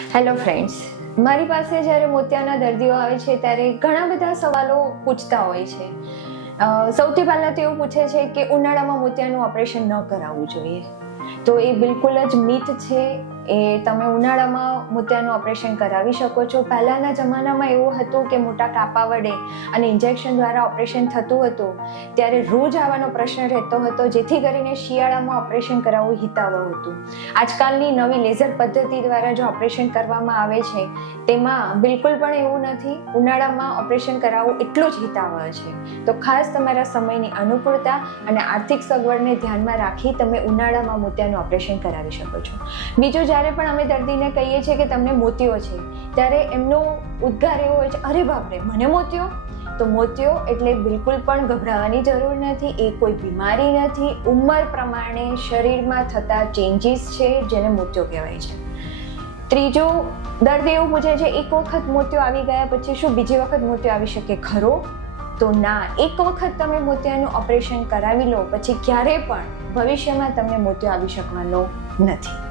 Hello friends મારી પાસે જ્યારે મોતિયાના દર્દીઓ આવે છે, ત્યારે ઘણા બધા સવાલો પૂછતા હોય છે. સૌથી પહેલાં તો એવું પૂછે છે કે ઉનાળામાં મોતિયાનું ઓપરેશન ન કરાવવું જોઈએ. તો એ બિલકુલ જ મિથ છે. એ તમે ઉનાળામાં મોતિયાનું ઓપરેશન કરાવી શકો છો. પહેલાંના જમાનામાં એવું હતું કે મોટા કાપા વડે અને ઇન્જેક્શન દ્વારા ઓપરેશન થતું હતું. ત્યારે રોજ આવવાનો પ્રશ્ન રહેતો હતો, જેથી કરીને શિયાળામાં ઓપરેશન કરાવવું હિતાવહ હતું. આજકાલની નવી લેઝર પદ્ધતિ દ્વારા જો ઓપરેશન કરવામાં આવે છે, તેમાં બિલકુલ પણ એવું નથી. ઉનાળામાં ઓપરેશન કરાવવું એટલું જ હિતાવહ છે. તો ખાસ તમારા સમયની અનુકૂળતા અને આર્થિક સગવડને ધ્યાનમાં રાખી તમે ઉનાળામાં મોતિયાનું ઓપરેશન કરાવી શકો છો. બીજું જ્યારે પણ અમે દર્દીને કહીએ છીએ કે તમને મોતિયો છે, ત્યારે એમનો ઉદ્ગાર એવો હોય છે, અરે બાપરે, મને મોતિયો? તો મોતિયો એટલે બિલકુલ પણ ગભરાવાની જરૂર નથી, એ કોઈ બીમારી નથી. ઉંમર પ્રમાણે શરીરમાં થતા ચેન્જીસ છે, જેને મોતિયો કહેવાય છે. ત્રીજો, દર્દી એવું પૂછે છે, એક વખત મોતિયો આવી ગયા પછી શું બીજી વખત મોતિયો આવી શકે? ખરો? તો ના, એક વખત તમે મોતિયાનું ઓપરેશન કરાવી લો, પછી ક્યારે પણ ભવિષ્યમાં તમને મોતિયો આવી શકવાનો નથી.